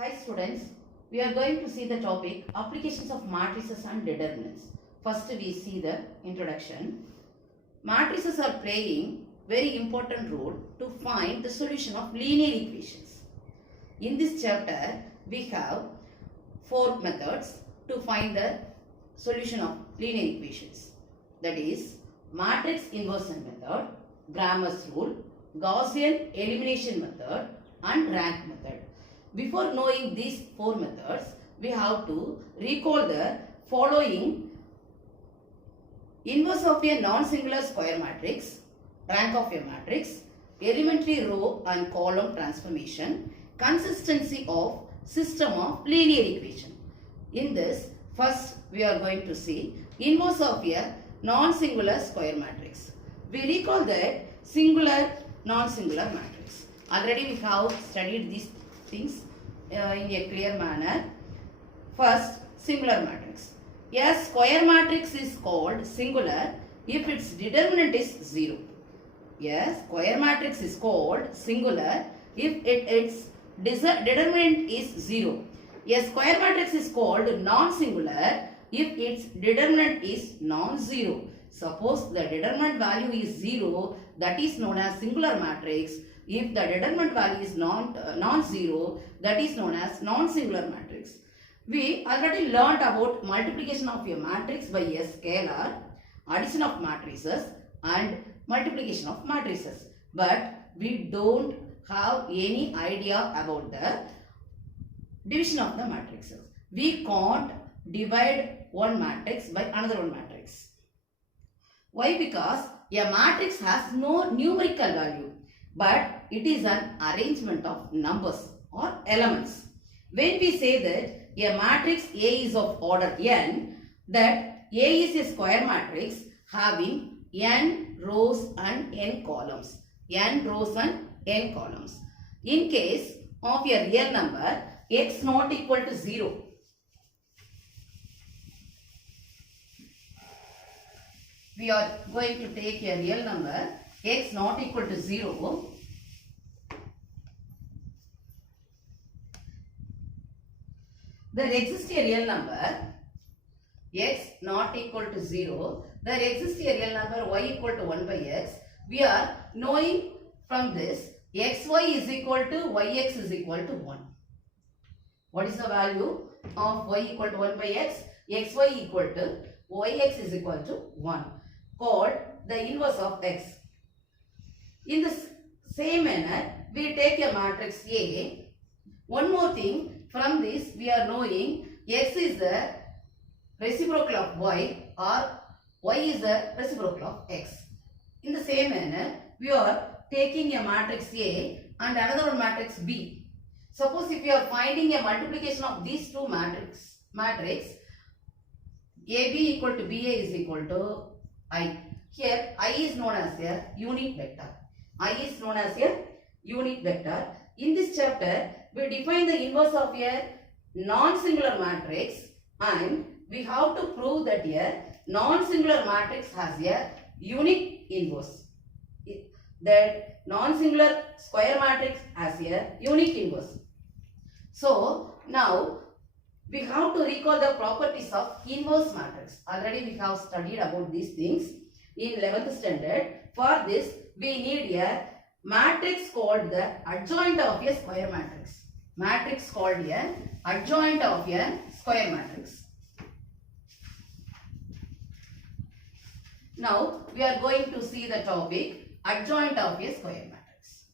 Hi students, we are going to see the topic applications of matrices and determinants. First we see the introduction. Matrices are playing very important role to find the solution of linear equations. In this chapter we have four methods to find the solution of linear equations. That is matrix inversion method, Cramer's rule, Gaussian elimination method and rank method. Before knowing these four methods, we have to recall the following: inverse of a non-singular square matrix, rank of a matrix, elementary row and column transformation, consistency of system of linear equation. In this, first we are going to see inverse of a non-singular square matrix. We recall that singular, non-singular matrix. Already we have studied these things in a clear manner. First, singular matrix. A square matrix is called singular if its determinant is 0. A square matrix is called singular if its determinant is 0. A square matrix is called non-singular if its determinant is non-zero. Suppose the determinant value is 0, that is known as singular matrix. If the determinant value is non-zero, that is known as non-singular matrix. We already learnt about multiplication of a matrix by a scalar, addition of matrices and multiplication of matrices. But we don't have any idea about the division of the matrices. We can't divide one matrix by another one matrix. Why? Because a matrix has no numerical value, but it is an arrangement of numbers or elements. When we say that a matrix A is of order n, that A is a square matrix having n rows and n columns. N rows and n columns. In case of a real number x not equal to 0, we are going to take a real number x not equal to 0. There exists a real number x not equal to 0. There exists a real number y equal to 1 by x. We are knowing from this xy is equal to yx is equal to 1. What is the value of y equal to 1 by x? Xy equal to yx is equal to 1, called the inverse of x. In the same manner, we take a matrix A. One more thing, from this we are knowing x is the reciprocal of y or y is the reciprocal of x. In the same manner, we are taking a matrix A and another one matrix B. Suppose if you are finding a multiplication of these two matrix AB equal to BA is equal to I. Here I is known as a unit vector. I is known as a unit vector. In this chapter, we define the inverse of a non-singular matrix and we have to prove that a non-singular matrix has a unique inverse. That non-singular square matrix has a unique inverse. So, now we have to recall the properties of inverse matrix. Already we have studied about these things in 11th standard. For this, we need a matrix called the adjoint of a square matrix. Matrix called a adjoint of a square matrix. Now, we are going to see the topic adjoint of a square matrix.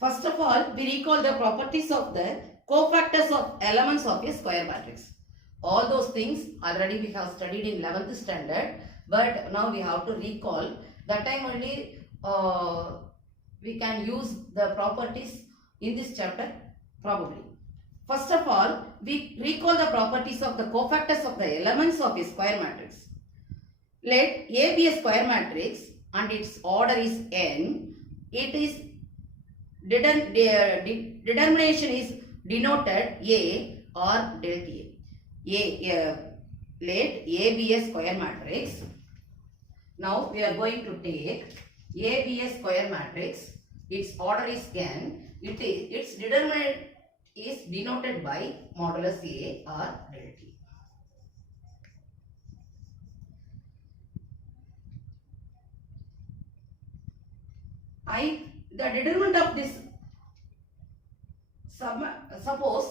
First of all, we recall the properties of the cofactors of elements of a square matrix. All those things already we have studied in 11th standard, but now we have to recall. That time only we can use the properties in this chapter probably. First of all, we recall the properties of the cofactors of the elements of a square matrix. Let A be a square matrix and its order is n. It is determination is denoted A or delta A. let A be a square matrix. Now we are going to take A be a square matrix. Its order is n. Its determinant is denoted by modulus A or del T. The determinant of this suppose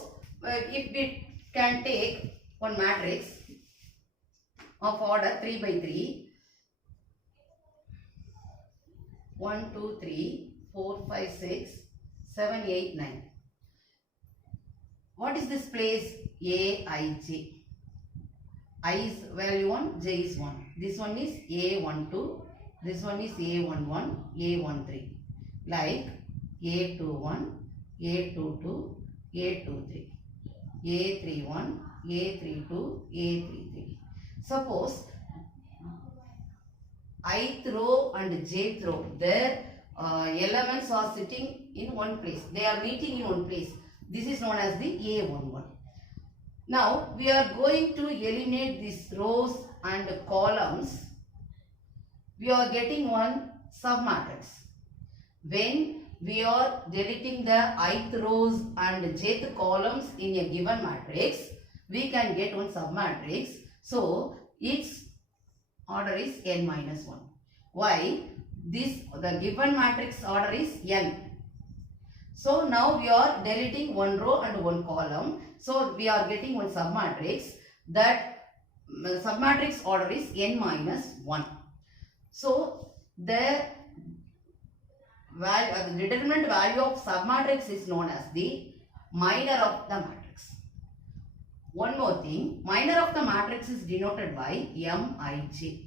if we can take one matrix of order 3 by 3, 1, 2, 3, 4, 5, 6, 7, 8, 9. What is this place? A, I, J. I is value 1, J is 1. This one is A12, this one is A11, A13. Like A21, A22, A23, A31, A32, A33. Suppose ith row and jth row, their elements are sitting in one place. They are meeting in one place. This is known as the A11. Now we are going to eliminate these rows and columns. We are getting one submatrix. When we are deleting the ith rows and jth columns in a given matrix, we can get one submatrix. So its order is n minus 1. Why? The given matrix order is n. So now we are deleting one row and one column. So we are getting one submatrix. That submatrix order is n minus 1. So the determinant value of submatrix is known as the minor of the matrix. One more thing, minor of the matrix is denoted by Mij.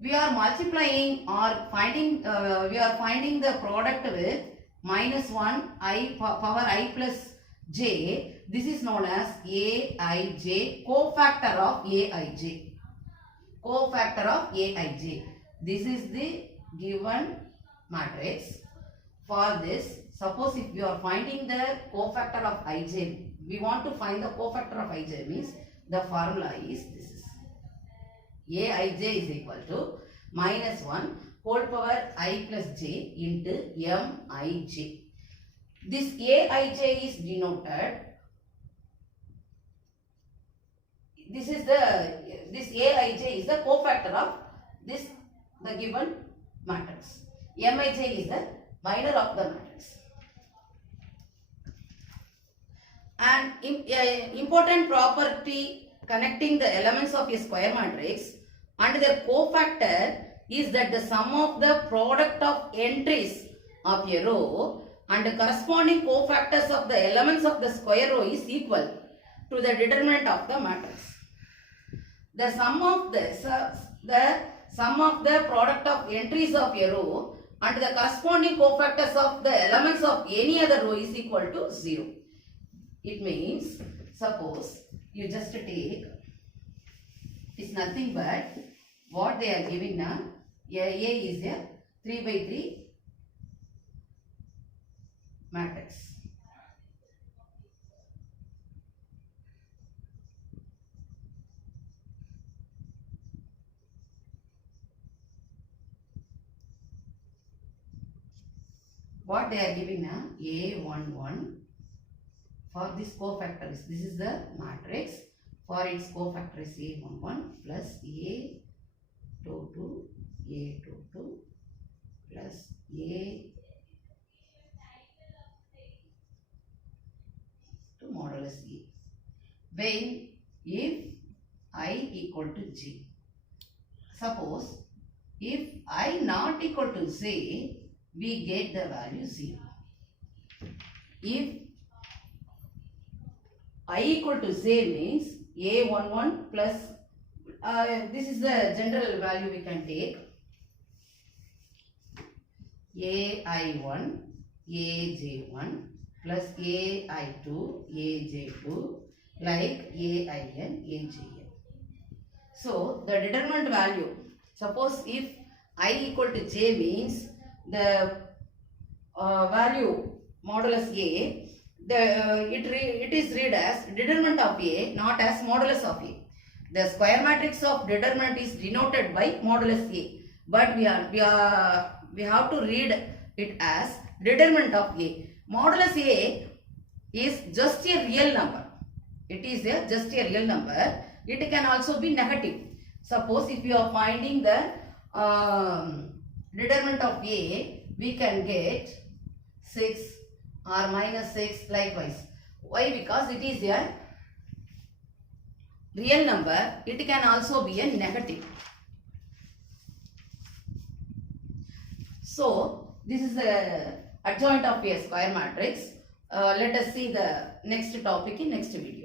We are multiplying or finding, we are finding the product with minus 1 I power I plus j. This is known as Aij, cofactor of Aij. Cofactor of Aij. This is the given matrix. For this, suppose if you are finding the cofactor of Ij, we want to find the cofactor of Ij, means the formula is this is Aij is equal to minus 1 whole power I plus j into Mij. This Aij is denoted, this Aij is the cofactor of the given matrix. Mij is the minor of the matrix. And important property connecting the elements of a square matrix and their cofactor is that the sum of the product of entries of a row and the corresponding cofactors of the elements of the square row is equal to the determinant of the matrix. The sum of the product of entries of a row and the corresponding cofactors of the elements of any other row is equal to 0. It means, suppose you just take, it's nothing but what they are giving now. A is a 3 by 3 matrix. What they are giving now? A11. For this cofactor is, this is the matrix. For its cofactor is A11 plus A22, A22 plus A to modulus A. When if I equal to J. Suppose if I not equal to J, we get the value 0. If I equal to J means A11 plus, this is the general value we can take, AI1, AJ1 plus AI2, AJ2 like AIN, AJN. So the determinant value, suppose if I equal to J means the value modulus A, it is read as determinant of A, not as modulus of A. The square matrix of determinant is denoted by modulus A, but we have to read it as determinant of A. Modulus A is just a real number. It is just a real number. It can also be negative. Suppose if you are finding the determinant of A, we can get 6 or minus 6 likewise. Why? Because it is a real number. It can also be a negative. So this is the adjoint of a square matrix. Let us see the next topic in next video.